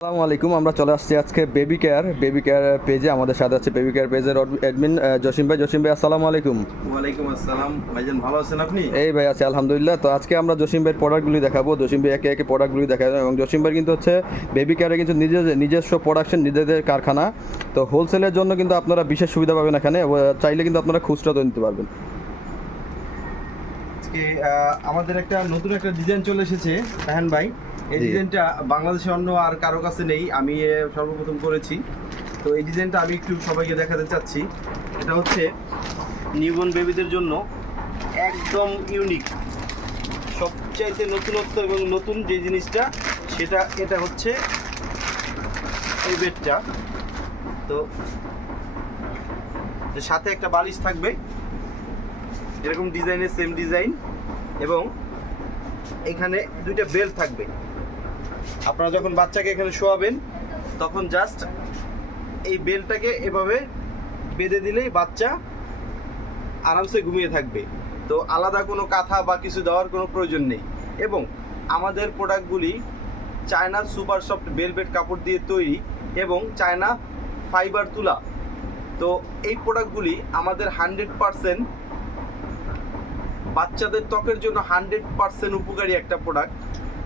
আসসালামু আলাইকুম। আমরা চলে আসছি আজকে বেবি কেয়ার পেজে। আমাদের সাথে আছে বেবি কেয়ার পেজের অ্যাডমিন জসিম ভাই আসসালামু আলাইকুম। ওয়ালাইকুম আসসালাম ভাইজান, ভালো আছেন আপনি? এই ভাই আছি আলহামদুলিল্লাহ। তো আজকে আমরা জসিম ভাইয়ের প্রোডাক্টগুলি দেখাবো, জসিম ভাই একে একে প্রোডাক্টগুলি দেখাবো। এবং জসিম ভাই কিন্তু হচ্ছে বেবি কেয়ারে কিন্তু নিজস্ব প্রোডাকশন, নিজেদের কারখানা। তো হোলসেলের জন্য কিন্তু আপনারা বিশেষ সুবিধা পাবেন এখানে, চাইলে কিন্তু আপনারা খুচরাতেও নিতে পারবেন। আজকে আমাদের নতুন একটা ডিজাইন চলে এসেছে রাহান ভাই। এই জি। ডিজাইনটা বাংলাদেশে অন্য আর কারো কাছে নেই, আমি সর্বপ্রথম করেছি। তো এই ডিজাইনটা আমি একটু সবাইকে দেখাতে চাচ্ছি। এটা হচ্ছে নিউবর্ন বেবিদের জন্য একদম ইউনিক, সবচাইতে নতুনত্ব এবং নতুন যে জিনিসটা এটা হচ্ছে এই বেডটা। তো এর সাথে একটা বালিশ থাকবে, এরকম ডিজাইনের সেম ডিজাইন, এবং এখানে দুইটা বেল্ট থাকবে। আপনারা যখন বাচ্চাকে এখানে শোয়াবেন তখন জাস্ট এই বেল্টটাকে এভাবে বেঁধে দিলেই বাচ্চা আরামসে ঘুমিয়ে থাকবে। তো আলাদা কোনো কাঁথা বা কিছু দেওয়ার কোনো প্রয়োজন নেই। এবং আমাদের প্রোডাক্টগুলি চায়না সুপার সফট ভেলভেট কাপড় দিয়ে তৈরি এবং চায়না ফাইবার তুলা। তো এই প্রোডাক্টগুলি আমাদের 100% বাচ্চাদের ত্বকের জন্য 100% উপকারী একটা প্রোডাক্ট।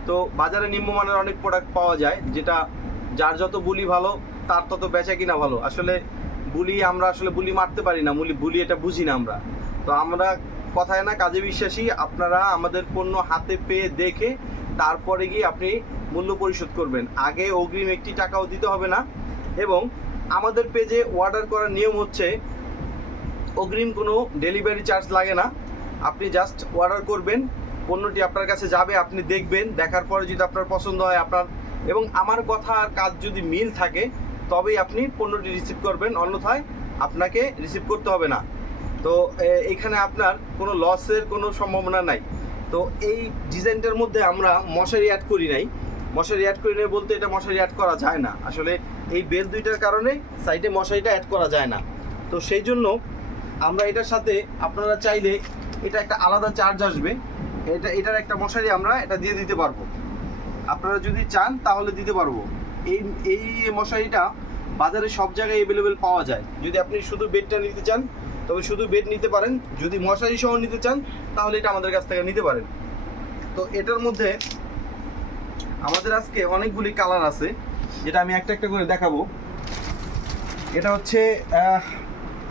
তো বাজারে নিম্নমানের অনেক প্রোডাক্ট পাওয়া যায়, যেটা যার যত বুলি ভালো তার তত বেচা কিনা ভালো। আসলে আমরা বুলি মারতে পারি না, বুলি এটা বুঝি না আমরা। তো আমরা কথায় না কাজে বিশ্বাসী। আপনারা আমাদের পণ্য হাতে পেয়ে দেখে তারপরে গিয়ে আপনি মূল্য পরিশোধ করবেন, আগে অগ্রিম একটি টাকাও দিতে হবে না। এবং আমাদের পেজে অর্ডার করার নিয়ম হচ্ছে অগ্রিম কোনো ডেলিভারি চার্জ লাগে না। আপনি জাস্ট অর্ডার করবেন, পণ্যটি আপনার কাছে যাবে, আপনি দেখবেন, দেখার পরে যদি আপনার পছন্দ হয় এবং আমার কথা আর কাজ যদি মিল থাকে তবেই আপনি পণ্যটি রিসিভ করবেন, অন্যথায় আপনাকে রিসিভ করতে হবে না। তো এখানে আপনার কোনো লসের কোনো সম্ভাবনা নাই। তো এই ডিজাইনটার মধ্যে আমরা মশারি অ্যাড করি নাই। বলতে এটা মশারি অ্যাড করা যায় না, আসলে এই বেল দুইটার কারণে সাইডে মশারিটা অ্যাড করা যায় না। তো সেই জন্য আমরা এটার সাথে, আপনারা চাইলে এটা একটা আলাদা চার্জ আসবে, এটার একটা মশারি আমরা এটা দিয়ে দিতে পারবো। আপনারা যদি চান তাহলে দিতে পারবো। এই মশারিটা বাজারে সব জায়গায় অ্যাভেলেবেল পাওয়া যায়। যদি আপনি শুধু বেডটা নিতে চান তবে শুধু বেড নিতে পারেন, যদি মশারি সহ নিতে চান তাহলে এটা আমাদের কাছ থেকে নিতে পারেন। তো এটার মধ্যে আমাদের আজকে অনেকগুলি কালার আছে, যেটা আমি একটা একটা করে দেখাবো। এটা হচ্ছে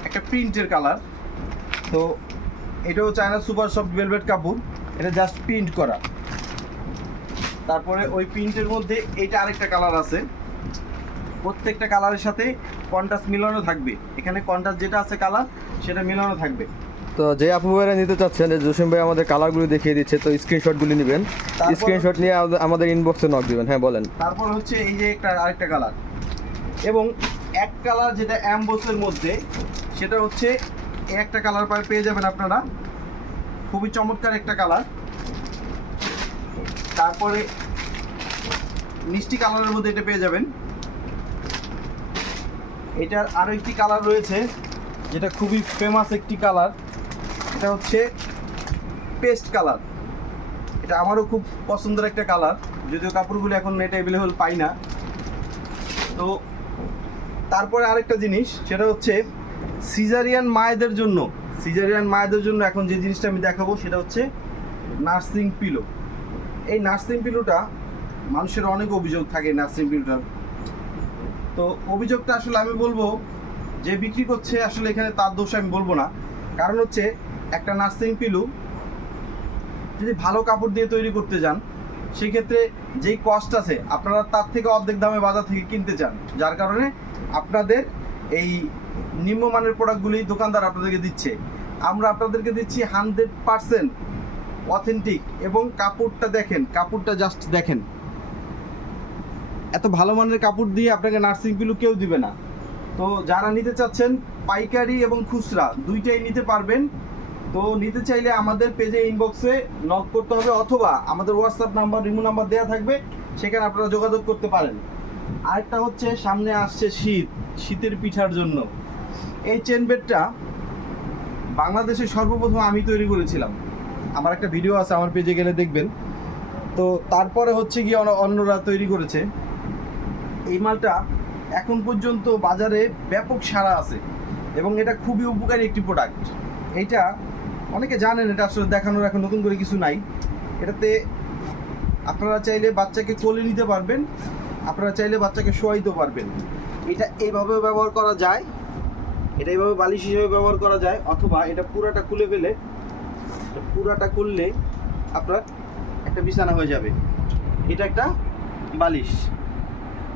একটা প্রিন্টের কালার। তো এটাও চায়না সুপার সফট ভেলভেট কাপড়, এটা জাস্ট প্রিন্ট করা। তারপরে ওই প্রিন্টের মধ্যে এটা আরেকটা কালার আছে, প্রত্যেকটা কালারের সাথে কন্ট্রাস্ট মিলানো থাকবে। এখানে কন্ট্রাস্ট যেটা আছে কালার সেটা মিলানো থাকবে। তো যে আপু ভাইরা নিতে চাচ্ছেন, যে জসিম ভাই আমাদের কালারগুলি দেখিয়ে দিচ্ছে, তো স্ক্রিনশটগুলি নেবেন, স্ক্রিনশট নিয়ে আমাদের ইনবক্সে নক দিবেন। হ্যাঁ বলেন। তারপর হচ্ছে এই যে আরেকটা কালার, এবং এক কালার যেটা অ্যাম্বোসের মধ্যে, সেটা হচ্ছে একটা কালার পেয়ে যাবেন আপনারা, খুবই চমৎকার একটা কালার। তারপরে মিষ্টি কালারের মধ্যে এটা পেয়ে যাবেন। এটার আরও একটি কালার রয়েছে যেটা খুবই ফেমাস একটি কালার, এটা হচ্ছে পেস্ট কালার। এটা আমারও খুব পছন্দের একটা কালার, যদিও কাপড়গুলো এখন এটা অ্যাভেলেবল পাই না। তো তারপরে আরেকটা জিনিস, সেটা হচ্ছে সিজারিয়ান মায়েদের জন্য এখন যে জিনিসটা আমি দেখাবো সেটা হচ্ছে নার্সিং পিলো। এই নার্সিং পিলোটা মানুষের অনেক অভিযোগ থাকে নার্সিং পিলোটার। তো অভিযোগটা আসলে আমি বলবো যে বিক্রি করছে আসলে এখানে তার দোষ আমি বলবো না। কারণ হচ্ছে একটা নার্সিং পিলো যদি ভালো কাপড় দিয়ে তৈরি করতে যান, সেক্ষেত্রে যেই কস্ট আছে আপনারা তার থেকে অর্ধেক দামে বাজার থেকে কিনতে চান, যার কারণে আপনাদের এই নিম্নমানের প্রোডাক্টগুলি দোকানদার আপনাদেরকে দিচ্ছে। আমরা আপনাদেরকে দিচ্ছি 100% অথেন্টিক। এবং কাপড়টা দেখেন, কাপড়টা জাস্ট দেখেন, এত ভালো মানের কাপড় দিয়ে আপনাকে নার্সিং পিলো কেউ দিবে না। তো যারা নিতে চাচ্ছেন পাইকারি এবং খুচরা দুইটাই নিতে পারবেন। তো নিতে চাইলে আমাদের পেজে ইনবক্সে নক করতে হবে, অথবা আমাদের হোয়াটসঅ্যাপ নাম্বার, রিমো নাম্বার দেওয়া থাকবে, সেখানে আপনারা যোগাযোগ করতে পারেন। আরেকটা হচ্ছে সামনে আসছে শীতের পিঠার জন্য এই চেন বেডটা বাংলাদেশে সর্বপ্রথম আমি তৈরি করেছিলাম। আমার একটা ভিডিও আছে, আমার পেজে গেলে দেখবেন। তো তারপরে হচ্ছে গিয়ে অন্যরা তৈরি করেছে। এই মালটা এখন পর্যন্ত বাজারে ব্যাপক সাড়া আছে এবং এটা খুবই উপকারী একটি প্রোডাক্ট। এইটা অনেকে জানেন, এটা আসলে দেখানোর এখন নতুন করে কিছু নাই। এটাতে আপনারা চাইলে বাচ্চাকে কোলে নিতে পারবেন, আপনারা চাইলে বাচ্চাকে শোয়াইতে পারবেন। এটা এইভাবেও ব্যবহার করা যায়, এটা এইভাবে বালিশ হিসেবে ব্যবহার করা যায়, অথবা এটা পুরাটা খুলে ফেলে পুরাটা করলে আপনার একটা বিছানা হয়ে যাবে। এটা একটা বালিশ।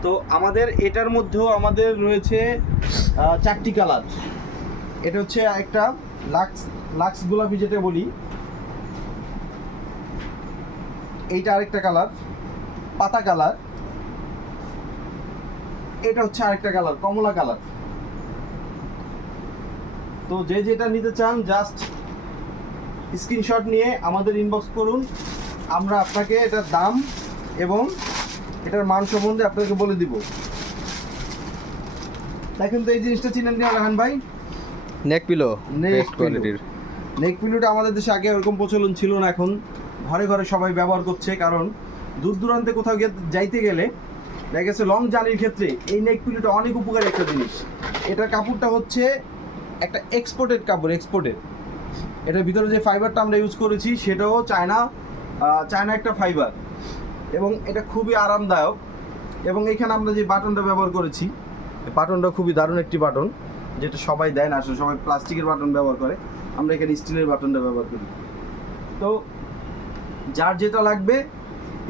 তো আমাদের এটার মধ্যেও আমাদের রয়েছে 4টি কালার। এটা হচ্ছে একটা লাক্স গোলাপি যেটা বলি, এইটা আরেকটা কালার পাতা কালার, এটা হচ্ছে আরেকটা কালার কমলা কালার। তো যে যেটা নিতে চান জাস্ট স্ক্রিনশট নিয়ে আমাদের ইনবক্স করুন, আমরা আপনাকে এটার দাম এবং এটার মান সম্বন্ধে আপনাকে বলে দিব। দেখেন তো এই জিনিসটা চিনেন না রাহান ভাই? নেক পিলো Neck বেস্ট pillow। কোয়ালিটির। নেক পিলোটা আমাদের দেশে আগে ওরকম প্রচলন ছিল না, এখন ঘরে ঘরে সবাই ব্যবহার করছে। কারণ দূর দূরান্তে কোথাও যাইতে গেলে দেখা গেছে লং জার্নির ক্ষেত্রে এই নেক পিলোটা অনেক উপকারী একটা জিনিস। এটার কাপড়টা হচ্ছে একটা এক্সপোর্টেড কাপড়, এক্সপোর্টেড। এটার ভিতরে যে ফাইবারটা আমরা ইউজ করেছি সেটাও চায়না একটা ফাইবার, এবং এটা খুবই আরামদায়ক। এবং এখানে আমরা যে বাটনটা ব্যবহার করেছি, বাটনটা খুবই দারুণ একটি বাটন, যেটা সবাই দেয় না, আসলে সবাই প্লাস্টিকের বাটন ব্যবহার করে, আমরা এখানে স্টিলের বাটনটা ব্যবহার করি। তো যার যেটা লাগবে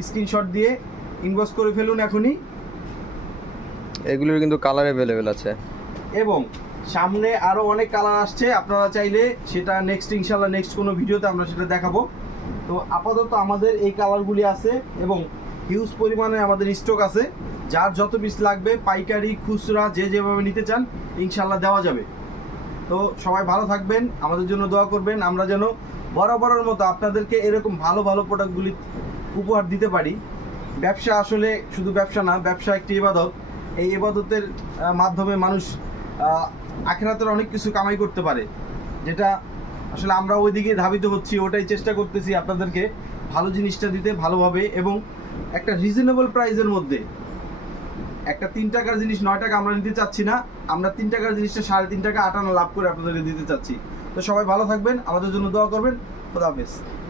স্ক্রিনশট দিয়ে ইনবক্স করে ফেলুন এখনই। এগুলোর কিন্তু কালার অ্যাভেলেবেল আছে। এবং সামনে আরও অনেক কালার আসছে, আপনারা চাইলে সেটা ইনশাল্লাহ নেক্সট কোনো ভিডিওতে আমরা সেটা দেখাবো। তো আপাতত আমাদের এই কালারগুলি আছে এবং হিউজ পরিমাণে আমাদের স্টক আছে। যার যত পিস লাগবে পাইকারি খুচরা যে যেভাবে নিতে চান ইনশাল্লাহ দেওয়া যাবে। তো সবাই ভালো থাকবেন, আমাদের জন্য দোয়া করবেন, আমরা যেন বরাবরের মতো আপনাদেরকে এরকম ভালো ভালো প্রোডাক্টগুলি উপহার দিতে পারি। ব্যবসা আসলে শুধু ব্যবসা না, ব্যবসা একটি ইবাদত। এই ইবাদতের মাধ্যমে মানুষ আখিরাতের অনেক কিছু কামাই করতে পারে, যেটা আসলে আমরা ওইদিকে ধাবিত হচ্ছি, ওটাই চেষ্টা করতেছি আপনাদেরকে ভালো জিনিসটা দিতে ভালোভাবে এবং একটা রিজনেবল প্রাইসের মধ্যে। একটা 3 টাকার জিনিস 9 টাকা আমরা নিতে চাচ্ছি না, আমরা 3 টাকার জিনিসটা 3.5 টাকা 8 আনা লাভ করে আপনাদেরকে দিতে চাচ্ছি। তো সবাই ভালো থাকবেন, আমাদের জন্য দোয়া করবেন। খোদা হাফেজ।